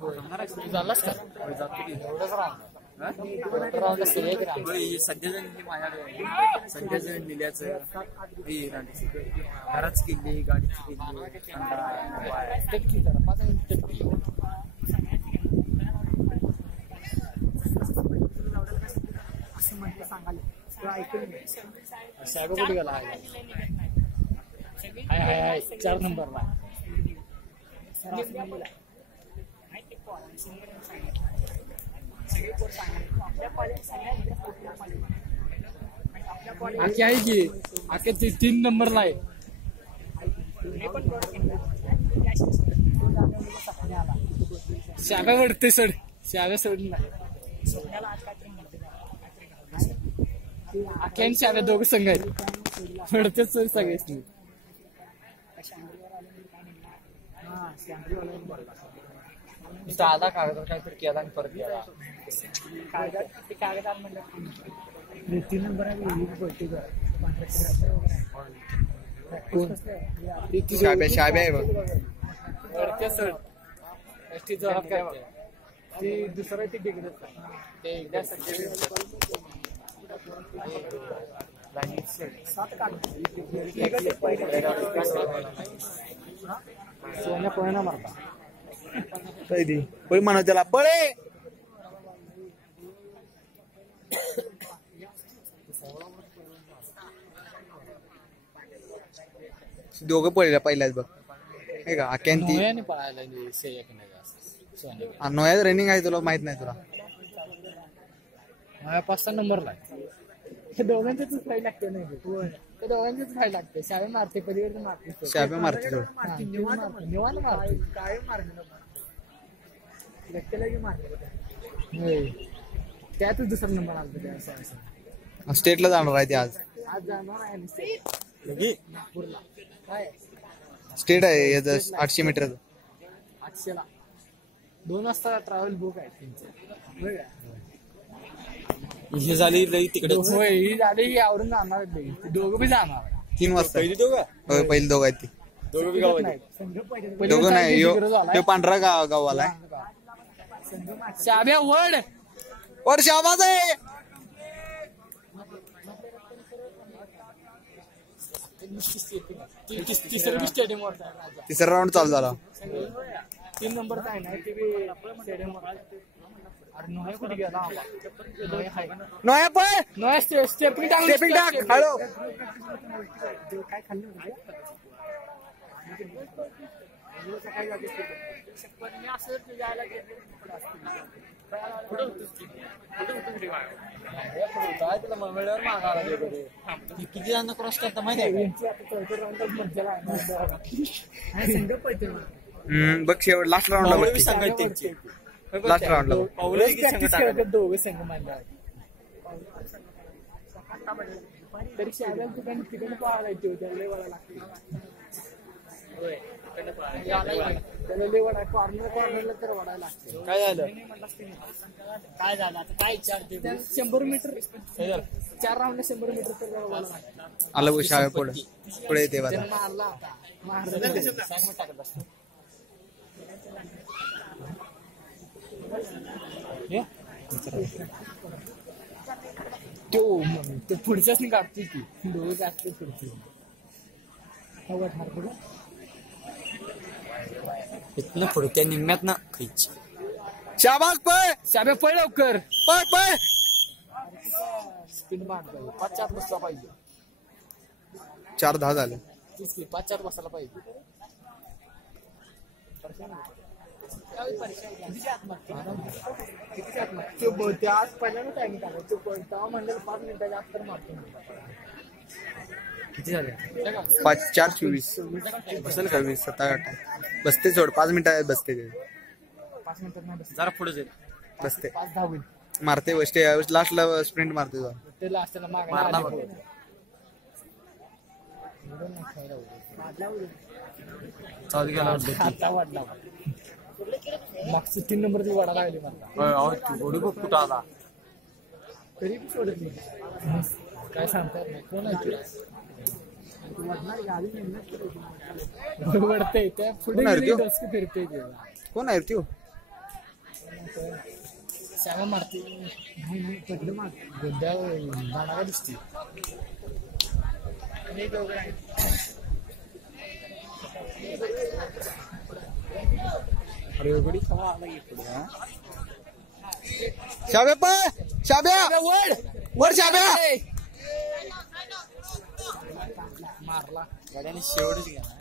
झालाच का एवढंच राऊंड सध्या जण माझ्याकडे सध्या जण लिहिल्याचं घराच केली गाडीची केली असं म्हटलं सांगायला ऐकून शाबा कुठे गेला हाय 4 नंबरला आखी आहे की आखे 3 नंबरला आहे शाबा वडते सड शाबा सोडून आख्या आणि शाबा दोघं संघ आहेत वडतेच सगळेच आधा कागदावर काहीतरी केला आणि परत गेला कागदार म्हणलं 3 नंबर शाब्या आहे बघ ती दुसरं ती डिग्री ते एकदा सोन्या पोह्याना मारता पळी म्हणा त्याला पळे दोघं पळल्या पहिल्याच बघ हे का आक्यांती नोया रनिंग आहे तुला माहित नाही तुला 5-6 नंबरला आहे दोघांचेच फाई लागते नाही ते दोघांचेच फाई लागते शाबे मारते पलीकडे मारते शाबे मारते निवान मारते काय मारते त्यातच दुसरा नंबर आला स्टेटला जाणार आहे ते आज जाणार आहे नागपूरला काय स्टेट आहे याचं 800 मीटर 800 ला 2 वाजता ट्रॅव्हल बुक आहे त्यांचं ही झाली तिकडे होय ही झाली ही आवरून जाणार दोघं बी जाणार 3 वाजता पहिले दोघं आहेत ती दोघं नाही पांढरा गावाला शाब्या वड शाबाज आहे तिसरा राऊंड चालू झाला 3 नंबरचा आहे ना ते नोया कुठे गेला नोया पळ नोया स्टेपिंग टाक हॅलो काय खाल्लं किती जण क्रॉस करता माहिती आहे बघ शेवट लास्ट राऊंडला सांगायचे लास्ट राऊंडला दोघं संघ मांडला तरी शाब्याला ठिकाणी तिकडे पाहायला येते त्याला वळा लागते त्याला लय वडा कॉर्नरला तर वडायला लागते काय झालं आता काय विचारते 100 मीटर 4 राऊंड 100 मीटर तर वडा लागते आलं शाब्या पुढे येते मारला आता मारला टाकत असतो तो पुढच्याच नाही काढते की दोघं काढते पुढची इथनं पुढच्या निम्म्यात ना खायची शाबास पळ शाब्या पळ लवकर पळ पळ स्पीड मार 5-4 बसला पाहिजे 4-10 झाले 5-4 बसायला पाहिजे आज पहिल्यांदा टाइम काढला म्हणलं 5 मिनिटाच्या आत तर मारतो किती झाले 5-4-24 बसेल का 27-28 बसते सोड 5 मिनिटं बसते 5 मिनिटात नाही जरा पुढे जाईल बसते 5-10 होईल मारते बसते लास्टला स्प्रिंट मारते ते लास्टला चालू गेला आता वाढला मागचं 3 नंबरची वडा लागली मला कुठं आला तरी सोडत नाही काय सांगतात नाही कोण आहे वडते त्या पुढे फिरते कोण आहे त्यो श्यामा मारते नाही पकडलं मार गोद्या दाणाला दिसते अरे उघडी कवा आला इकडे हा शाब्या पण शाब्या वर शाब्या मारला गाड्याने शेवटच गेला